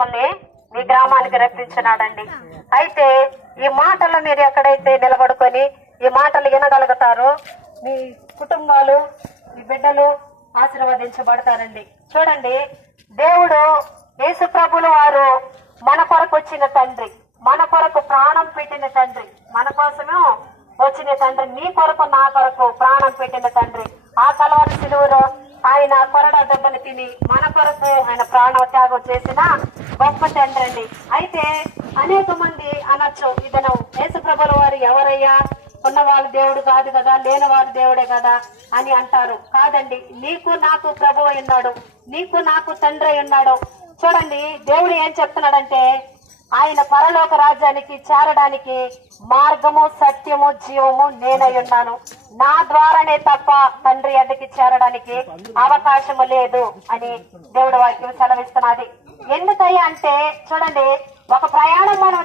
మిమ్మల్ని మీ గ్రామానికి రప్పించినాడండి. అయితే ఈ మాటలు మీరు ఎక్కడైతే నిలబడుకొని ఈ మాటలు వినగలుగుతారో మీ కుటుంబాలు మీ బిడ్డలు ఆశీర్వదించబడతారండి. చూడండి, దేవుడు యేసు ప్రభుల వారు మన కొరకు వచ్చిన తండ్రి, మన కొరకు ప్రాణం పెట్టిన త్తండ్రి, మన కోసమే వచ్చిన తండ్రి, నీ కొరకు నా కొరకు ప్రాణం పెట్టిన తండ్రి. ఆ కలవరి సిలువలో ఆయన కొరడా దెబ్బలు తిని మన కొరకు ఆయన ప్రాణ త్యాగం చేసిన గొప్ప తండ్రి అండి. అయితే అనేక మంది అనొచ్చు, ఇతను యేసు ప్రభుల వారు ఎవరయ్యా, ఉన్నవాళ్ళు దేవుడు కాదు కదా, లేని వారు దేవుడే కదా అని అంటారు. కాదండి, నీకు నాకు ప్రభు ఉన్నాడు, నీకు నాకు తండ్రి ఉన్నాడు. చూడండి, దేవుడు ఏం చెప్తున్నాడంటే ఆయన పరలోక రాజ్యానికి చేరడానికి మార్గము సత్యము జీవము నేనై ఉన్నాను, నా ద్వారానే తప్ప తండ్రి అద్దెకి చేరడానికి అవకాశము లేదు అని దేవుడు వాక్యం సెలవిస్తున్నది. ఎందుకయ్యా అంటే చూడండి, ఒక ప్రయాణం మనం